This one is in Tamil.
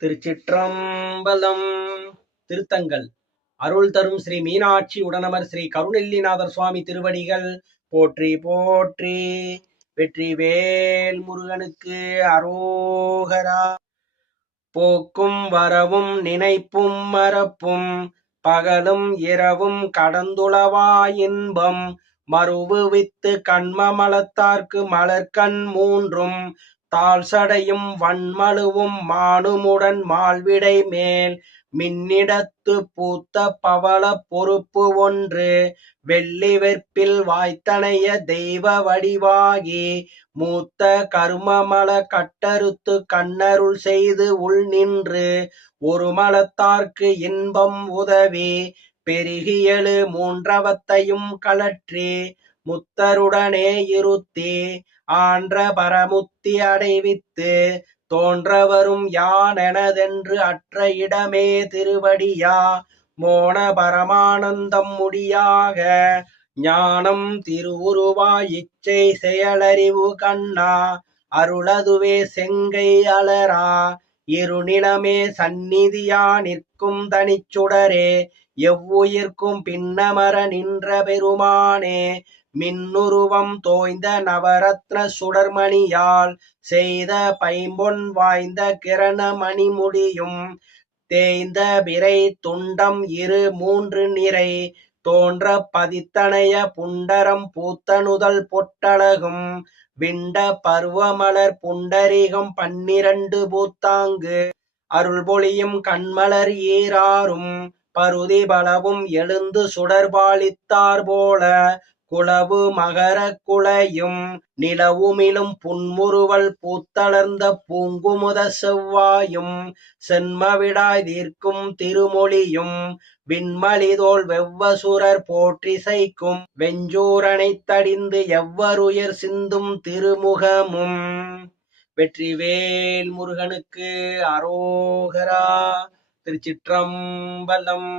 திருச்சிற்றம்பலம். திருத்தங்கள் அருள் தரும் ஸ்ரீ மீனாட்சி உடனமர் ஸ்ரீ கருணெல்லிநாதர் சுவாமி திருவடிகள் போற்றி போற்றி. வெற்றிவேல் முருகனுக்கு அரோகரா. போக்கும் வரவும் நினைப்பும் மறப்பும் பகலும் இரவும் கடந்துளவா இன்பம் மறுவுவித்து கண்மமலத்தார்க்கு மலர்கண் மூன்றும் தாழ் சடையும் வன்மழுவும் மானுமுடன் மால்விடை மேல் மின்னிடத்து பூத்த பவள பொறுப்பு ஒன்று வெள்ளி வெற்பில் வாய்த்தனைய தெய்வ வடிவாகி மூத்த கருமமல கட்டறுத்து கண்ணருள் செய்து உள் நின்று ஒரு மலத்தார்க்கு இன்பம் உதவி பெருகியலு மூன்றவத்தையும் கலற்றி முத்தருடனே இருத்தி ஆன்ற பரமுத்தி அடைவித்து தோன்றவரும் யானெனதென்று அற்ற இடமே திருவடியா மோன பரமானந்தம் முடியாக ஞானம் திருவுருவாய் இச்சை செயலறிவு கண்ணா அருளதுவே செங்கை அலரா இருநிலமே சந்நிதியா நிற்கும் தனிச்சுடரே எவ்வுயிர்க்கும் பின்னமர நின்ற பெருமானே மின்னுருவம் தோய்ந்த நவரத்ன சுடர்மணியால் செய்த பைம்பொன் வாய்ந்த கிரண மணிமுடியும் தேய்ந்த பிறை துண்டம் இரு மூன்று நிறை தோன்ற பதித்தனைய புண்டரம் பூத்தனுதல் பொட்டழகும் விண்ட பருவமலர் புண்டரிகம் 12 பூத்தாங்கு அருள் பொழியும் கண்மலர் ஈராறும் பருதி பலவும் எழுந்து சுடர்பாலித்தார் போல குளவு மகர குளையும் நிலவுமிலும் புன்முறுவல் பூத்தளர்ந்த பூங்குமுத செவ்வாயும் சென்மவிடாய் தீர்க்கும் திருமொழியும் விண்மலிதோள் வெவ்வசுரர் போற்றிசைக்கும் வெஞ்சூரனை தடிந்து எவ்வருயர் சிந்தும் திருமுகமும். வெற்றிவேல் முருகனுக்கு அரோகரா. திருச்சிற்றம்பலம்.